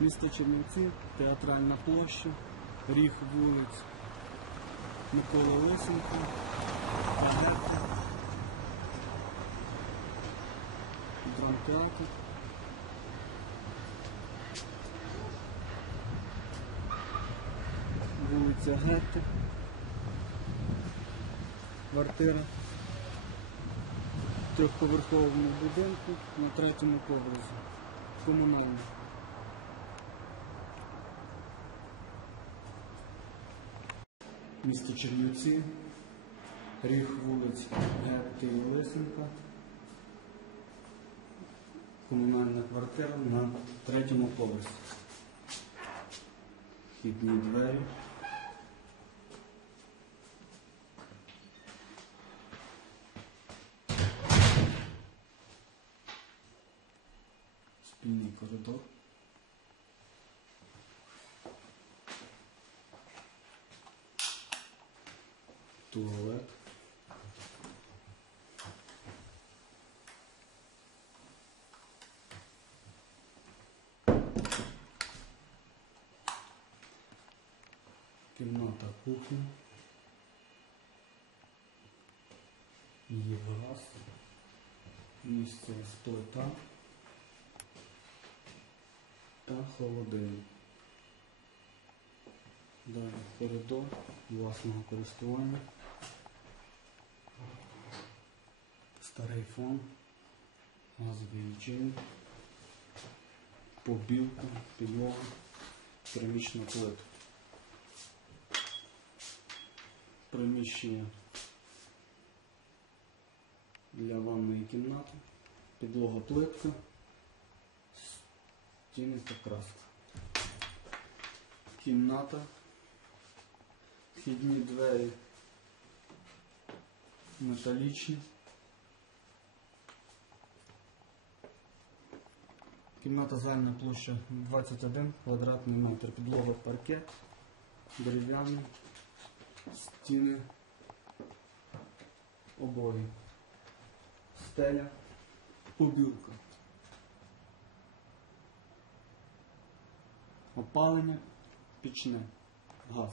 Місто Чернівці, театральна площа, ріг вулиць Микола Лисенко, Адепти, драмтеатр. Вулиця Гетти, квартира в трьохповерховому будинку на третьому поверсі. Комунальний. Місто Чернівці, ріг вулиць Гетти Лисенка. Комунальна квартира на третьому поверсі. Вхідні двері. Спільний коридор. Туалет. Кімната кухні. Є газ. Місце стота та холодильник. Далі коридор власного користування. Старий фон, газовий лічильник, побілка, підлога, керамічна плита. Приміщення для ванної кімнати, підлога плитка, стіни та краска. Кімната, вхідні двері металічні. Кімната загальна площа 21 квадратний метр. Підлога паркет, дерев'яний, стіни, обої, стеля, побілка. Опалення, пічне, газ.